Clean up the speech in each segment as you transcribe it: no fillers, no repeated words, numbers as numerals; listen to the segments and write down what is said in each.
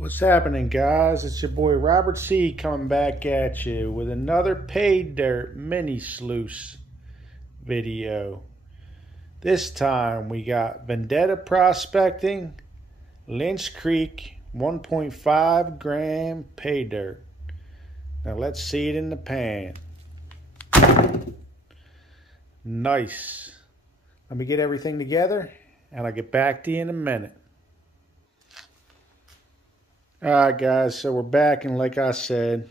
What's happening, guys? It's your boy Robert C coming back at you with another Paydirt Mini Sluice video. This time we got Vendetta Prospecting Lynx Creek 1.5 gram Paydirt. Now let's see it in the pan. Nice. Let me get everything together and I'll get back to you in a minute. Alright guys, so we're back, and like I said,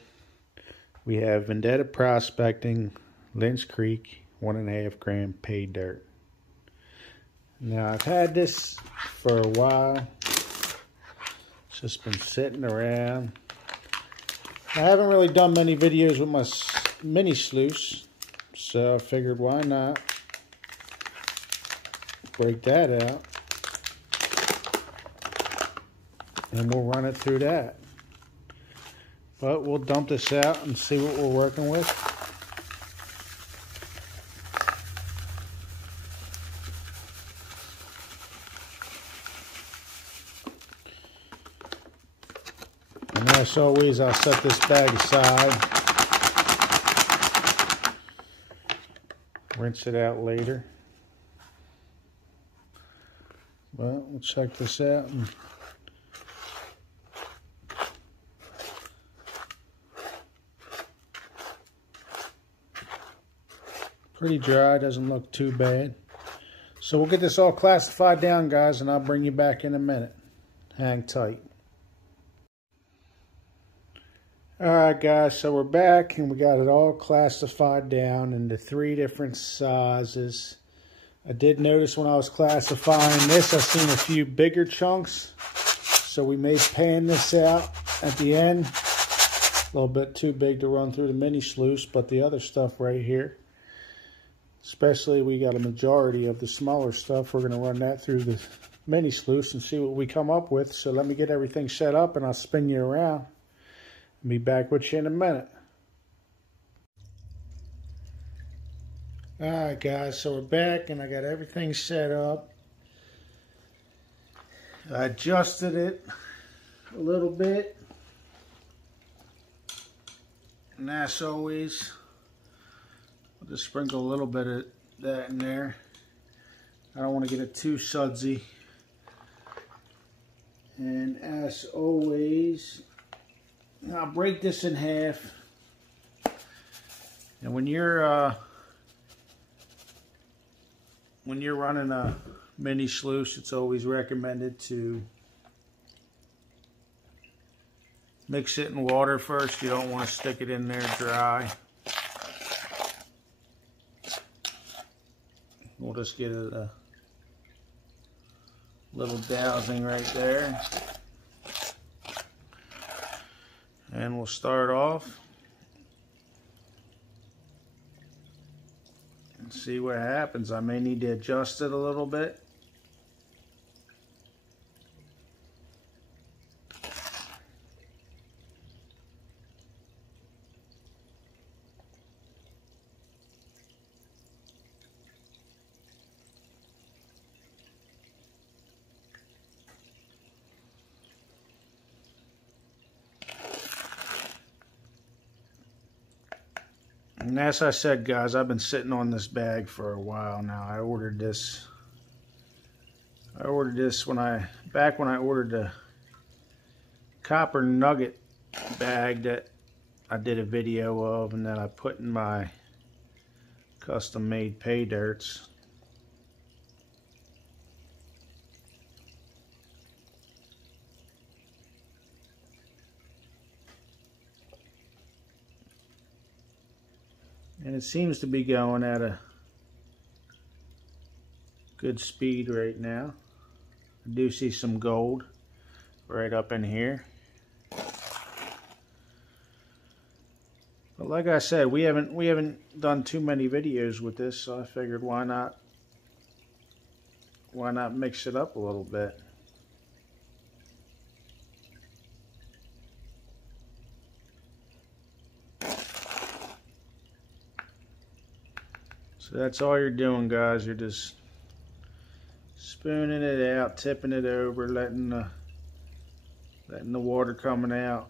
we have Vendetta Prospecting Lynx Creek 1.5 gram Paydirt. Now I've had this for a while. It's just been sitting around. I haven't really done many videos with my Mini Sluice, so I figured why not break that out. And we'll run it through that. But we'll dump this out and see what we're working with. And as always, I'll set this bag aside. Rinse it out later. Well, we'll check this out. Pretty dry, doesn't look too bad. So we'll get this all classified down, guys, and I'll bring you back in a minute. Hang tight. Alright guys, so we're back and we got it all classified down into 3 different sizes. I did notice when I was classifying this, I seen a few bigger chunks. So we may pan this out at the end. A little bit too big to run through the Mini Sluice, but the other stuff right here, especially we got a majority of the smaller stuff, we're going to run that through the Mini Sluice and see what we come up with. So let me get everything set up and I'll spin you around. I'll be back with you in a minute. Alright guys, so we're back and I got everything set up. I adjusted it a little bit. And as always, I'll just sprinkle a little bit of that in there. I don't want to get it too sudsy. And as always, I'll break this in half. And when you're running a Mini Sluice, it's always recommended to mix it in water first. You don't want to stick it in there dry. We'll just get it a little dousing right there. And we'll start off and see what happens. I may need to adjust it a little bit. And as I said, guys, I've been sitting on this bag for a while now. I ordered this back when I ordered the copper nugget bag that I did a video of and that I put in my custom made Paydirts. And it seems to be going at a good speed right now. I do see some gold right up in here. But like I said, we haven't done too many videos with this, so I figured why not mix it up a little bit. So that's all you're doing, guys. You're just spooning it out, tipping it over, letting the letting the water coming out.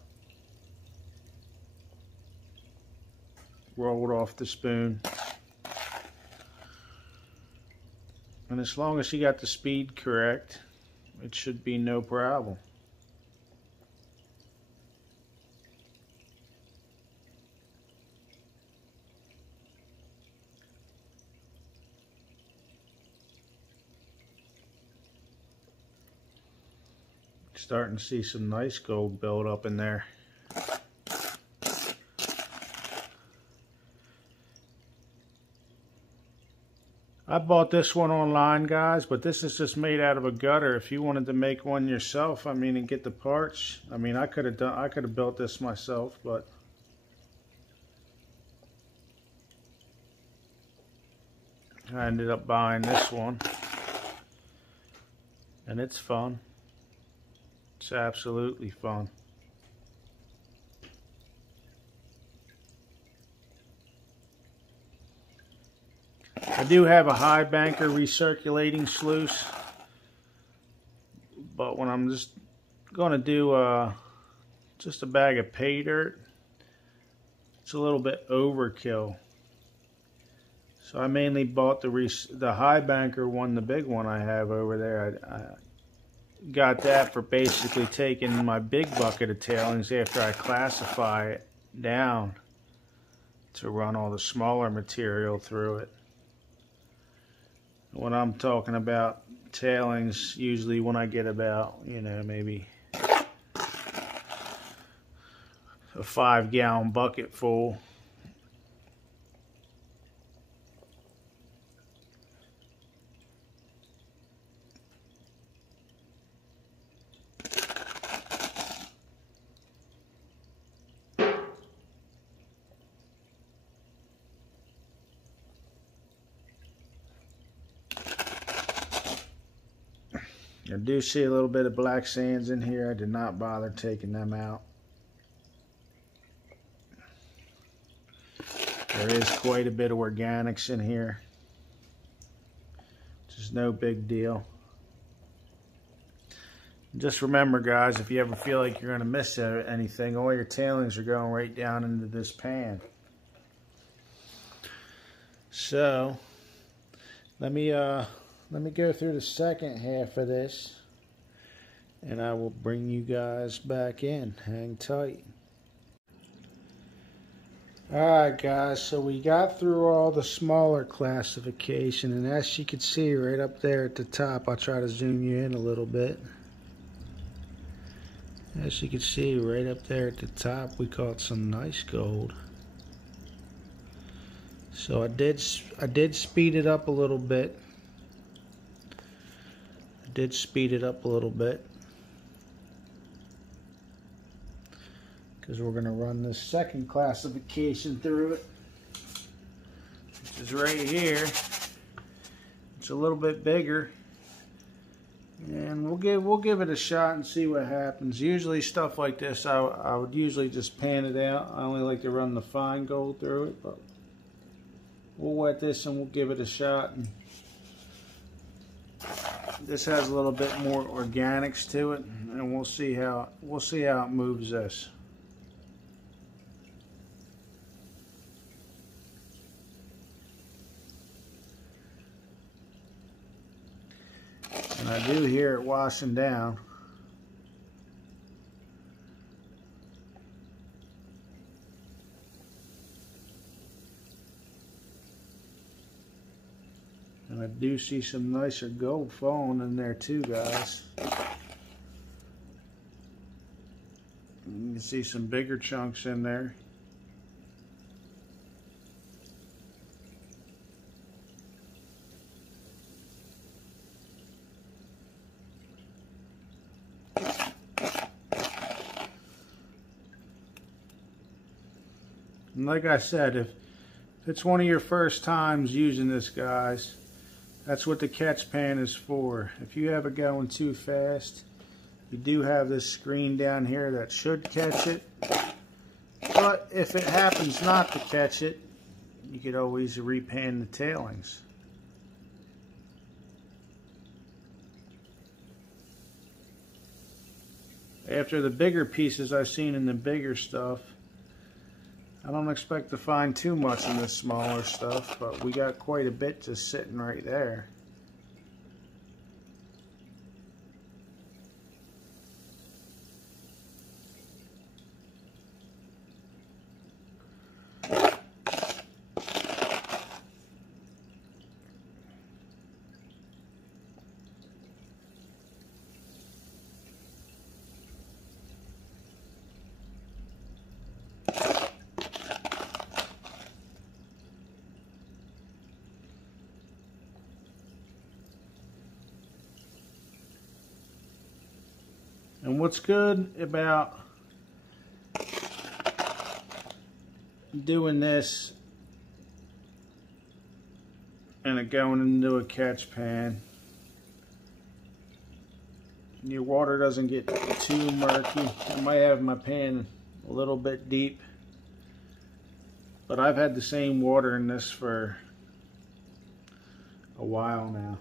Rolled off the spoon. And as long as you got the speed correct, it should be no problem. Starting to see some nice gold build up in there. I bought this one online, guys, but this is just made out of a gutter. If you wanted to make one yourself, I mean, and get the parts, I mean, I could have built this myself, but I ended up buying this one, and it's fun. It's absolutely fun. I do have a high banker recirculating sluice, but when I'm just going to do just a bag of pay dirt, it's a little bit overkill. So I mainly bought the high banker one, the big one I have over there. I got that for basically taking my big bucket of tailings after I classify it down to run all the smaller material through it. When I'm talking about tailings, usually when I get about, you know, maybe a 5-gallon bucket full. I do see a little bit of black sands in here. I did not bother taking them out. There is quite a bit of organics in here, which is no big deal. Just remember, guys, if you ever feel like you're going to miss anything, all your tailings are going right down into this pan. So let me go through the second half of this, and I will bring you guys back in. Hang tight. Alright guys, so we got through all the smaller classification, and as you can see right up there at the top, I'll try to zoom you in a little bit. As you can see right up there at the top, we caught some nice gold. So I did speed it up a little bit. Because we're going to run this second classification through it, which is right here. It's a little bit bigger, and we'll give it a shot and see what happens. Usually stuff like this, I would usually just pan it out. I only like to run the fine gold through it, but we'll wet this and we'll give it a shot. And this has a little bit more organics to it, and we'll see how it moves this. And I do hear it washing down. And I do see some nicer gold falling in there too, guys. You can see some bigger chunks in there. And like I said, if it's one of your first times using this, guys, that's what the catch pan is for. If you have it going too fast, you do have this screen down here that should catch it. But if it happens not to catch it, you could always repan the tailings. After the bigger pieces I've seen in the bigger stuff, I don't expect to find too much in the smaller stuff, but we got quite a bit just sitting right there. And what's good about doing this and it going into a catch pan, your water doesn't get too murky. I might have my pan a little bit deep, but I've had the same water in this for a while now.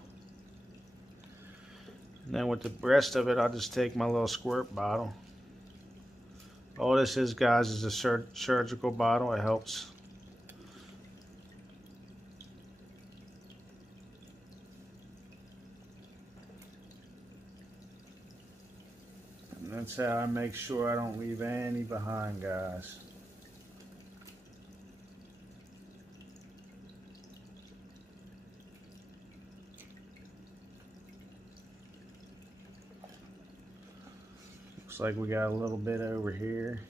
And then with the rest of it, I'll just take my little squirt bottle. All this is, guys, is a surgical bottle. It helps. And that's how I make sure I don't leave any behind, guys. Looks like we got a little bit over here.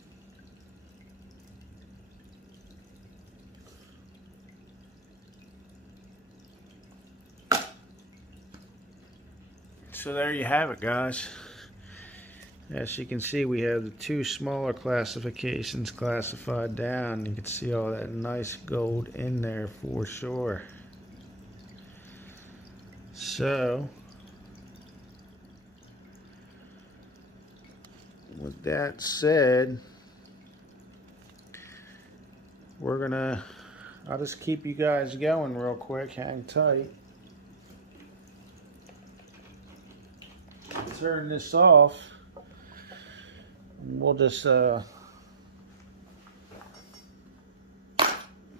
So there you have it, guys. As you can see, we have the two smaller classifications classified down. You can see all that nice gold in there for sure. So with that said, I'll just keep you guys going real quick. Hang tight. Turn this off. We'll just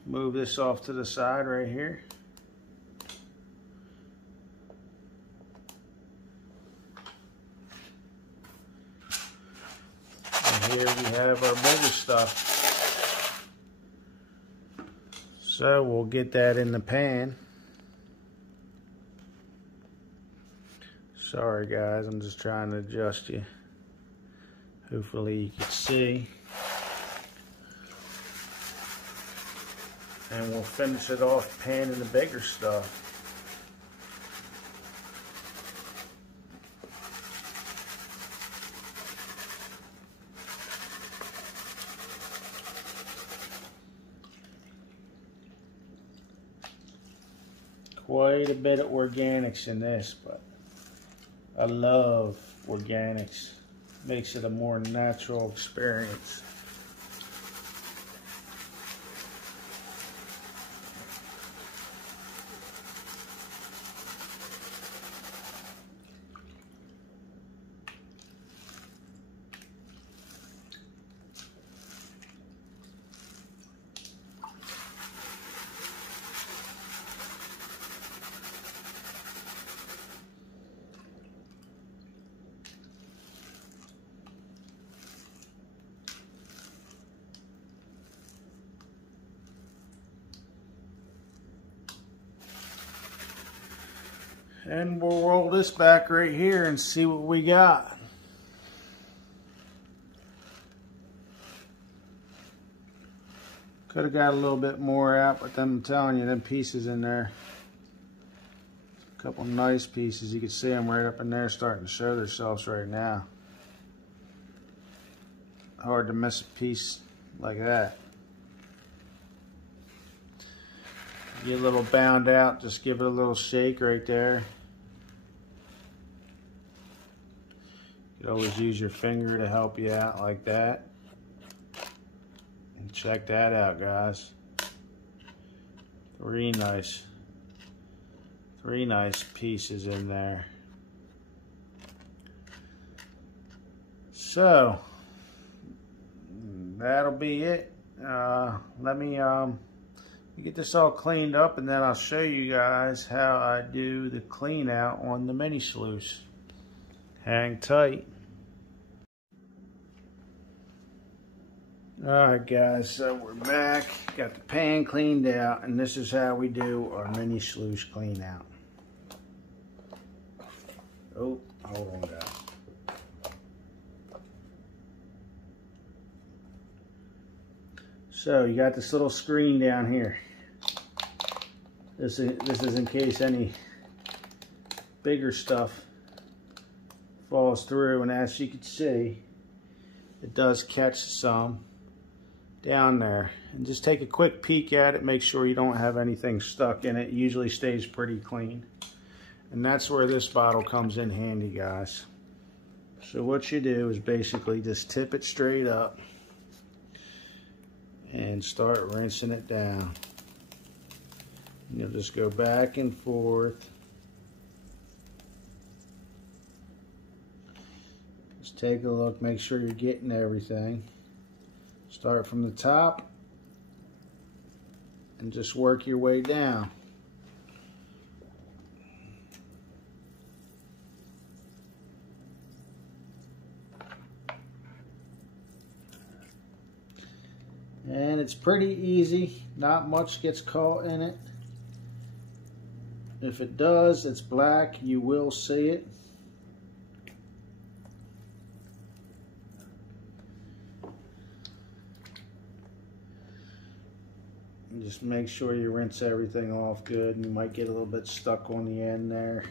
move this off to the side right here. And here we have our bigger stuff. So we'll get that in the pan. Sorry guys, I'm just trying to adjust you. Hopefully you can see. And we'll finish it off panning the bigger stuff. Quite a bit of organics in this, but I love organics. Makes it a more natural experience. And we'll roll this back right here and see what we got. Could have got a little bit more out, but I'm telling you, them pieces in there, a couple nice pieces. You can see them right up in there starting to show themselves right now. Hard to miss a piece like that. Get a little bound out, just give it a little shake right there. You can always use your finger to help you out like that. And check that out, guys. Three nice pieces in there. So So that'll be it. Let me get this all cleaned up, and then I'll show you guys how I do the clean out on the Mini Sluice. Hang tight. Alright guys, so we're back. Got the pan cleaned out, and this is how we do our Mini Sluice clean out. Oh, hold on guys. So you got this little screen down here. This is in case any bigger stuff falls through, and as you can see, it does catch some down there. And just take a quick peek at it, make sure you don't have anything stuck in it. It usually stays pretty clean. And that's where this bottle comes in handy, guys. So what you do is basically just tip it straight up and start rinsing it down. You'll just go back and forth. Just take a look, make sure you're getting everything. Start from the top and just work your way down. And it's pretty easy, not much gets caught in it. If it does, it's black, you will see it. And just make sure you rinse everything off good, and you might get a little bit stuck on the end there.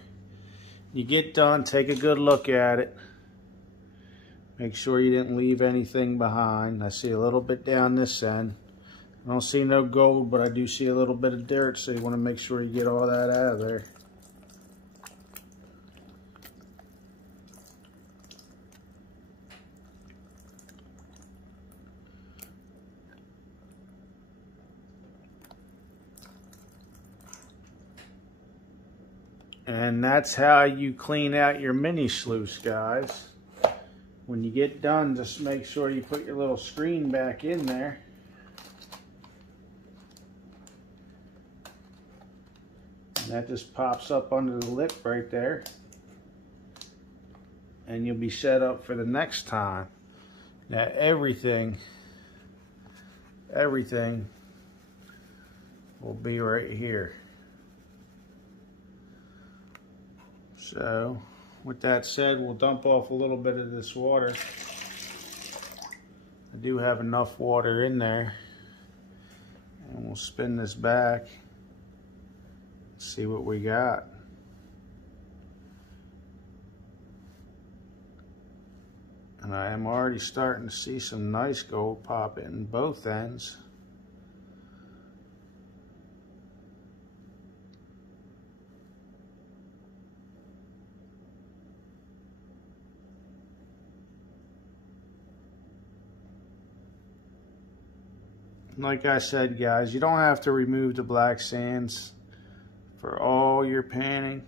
You get done, take a good look at it. Make sure you didn't leave anything behind. I see a little bit down this end. I don't see no gold, but I do see a little bit of dirt, so you want to make sure you get all that out of there. And that's how you clean out your Mini Sluice, guys. When you get done, just make sure you put your little screen back in there. And that just pops up under the lip right there. And you'll be set up for the next time. Now everything will be right here. So, with that said, we'll dump off a little bit of this water. I do have enough water in there. And we'll spin this back. See what we got. And I am already starting to see some nice gold pop in both ends. Like I said, guys, you don't have to remove the black sands for all your panning.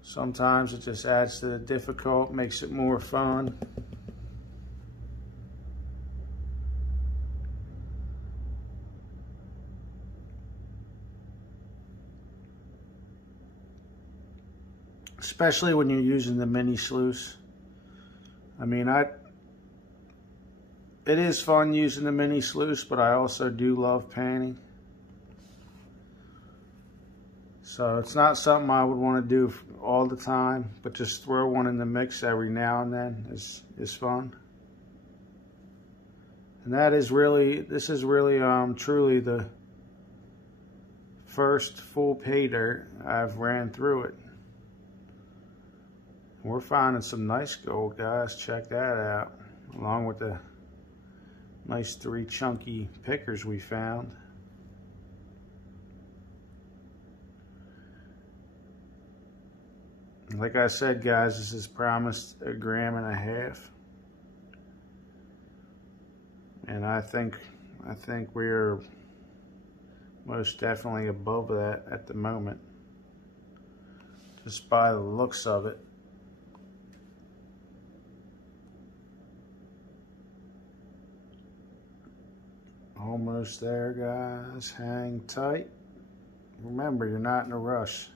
Sometimes it just adds to the difficult, makes it more fun. Especially when you're using the Mini Sluice. I mean, it is fun using the Mini Sluice, but I also do love panning. So it's not something I would want to do all the time, but just throw one in the mix every now and then is fun. And this is really truly the first full pay dirt I've ran through it. We're finding some nice gold, guys. Check that out, along with the nice 3 chunky pickers we found. Like I said, guys, this is promised 1.5 grams. And I think we're most definitely above that at the moment, just by the looks of it. Almost there, guys. Hang tight. Remember, you're not in a rush.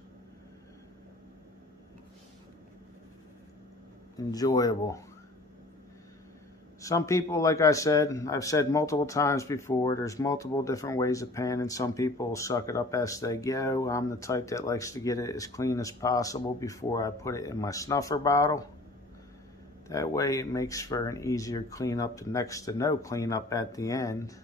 Enjoyable. Some people, like I said, I've said multiple times before, there's multiple different ways of panning. Some people suck it up as they go. I'm the type that likes to get it as clean as possible before I put it in my snuffer bottle. That way it makes for an easier cleanup to next to no cleanup at the end.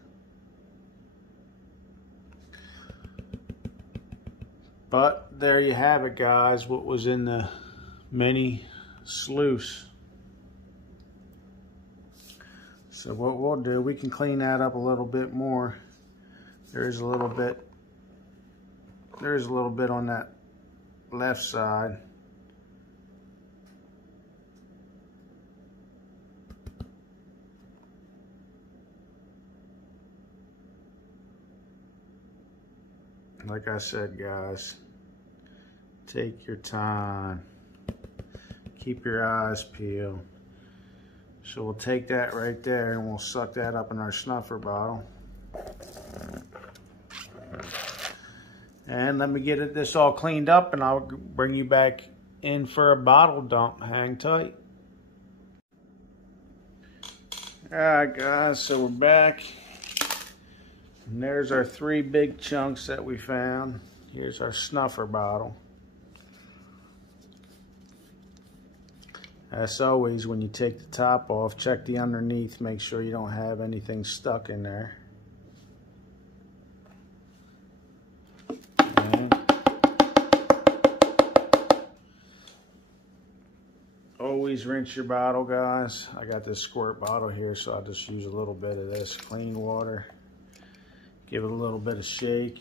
But there you have it, guys, what was in the Mini Sluice. So what we'll do, we can clean that up a little bit more. There's a little bit on that left side. Like I said, guys, take your time. Keep your eyes peeled. So we'll take that right there and we'll suck that up in our snuffer bottle. And let me get this all cleaned up and I'll bring you back in for a bottle dump. Hang tight. Alright guys, so we're back. And there's our 3 big chunks that we found. Here's our snuffer bottle. As always, when you take the top off, check the underneath, make sure you don't have anything stuck in there. And always rinse your bottle, guys. I got this squirt bottle here, so I'll just use a little bit of this clean water. Give it a little bit of shake.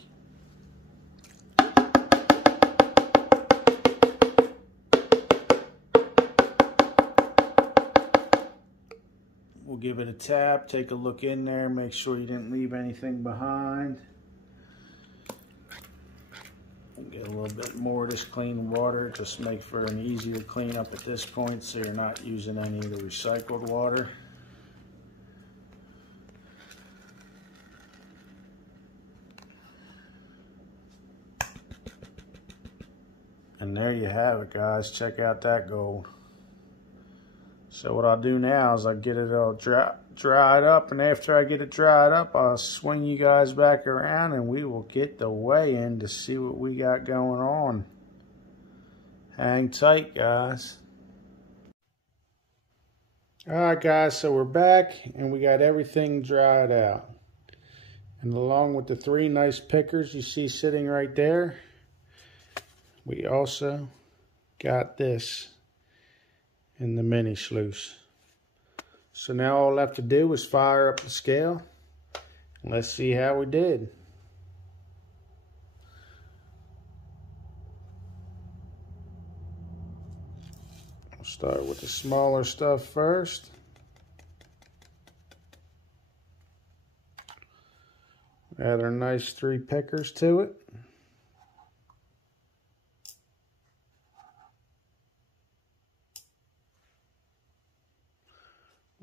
We'll give it a tap, take a look in there, make sure you didn't leave anything behind. We'll get a little bit more of this clean water, just make for an easier cleanup at this point so you're not using any of the recycled water. And there you have it, guys. Check out that gold. So what I'll do now is I'll get it all dried up, and after I get it dried up, I'll swing you guys back around and we will get the weigh-in to see what we got going on. Hang tight, guys. Alright guys, so we're back and we got everything dried out. And along with the 3 nice pickers you see sitting right there, we also got this in the Mini Sluice. So now all left to do is fire up the scale. And let's see how we did. I'll start with the smaller stuff first. Add our nice 3 pickers to it.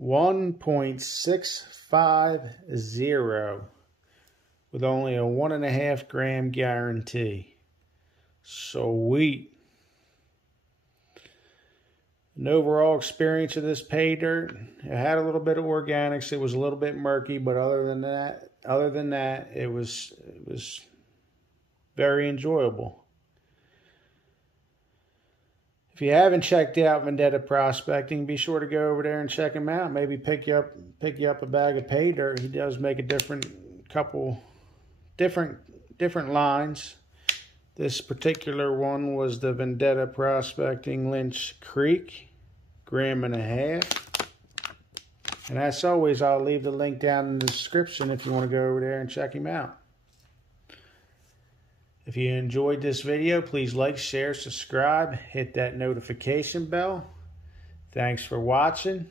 .650 with only a 1.5 gram guarantee. Sweet. An overall experience of this pay dirt, it had a little bit of organics. It was a little bit murky, but other than that, it was very enjoyable. If you haven't checked out Vendetta Prospecting, be sure to go over there and check him out. Maybe pick you up a bag of pay dirt. He does make a couple different lines. This particular one was the Vendetta Prospecting Lynx Creek, 1.5 grams. And as always, I'll leave the link down in the description if you want to go over there and check him out. If you enjoyed this video, please like, share, subscribe, hit that notification bell. Thanks for watching,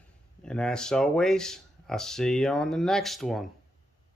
and as always, I'll see you on the next one.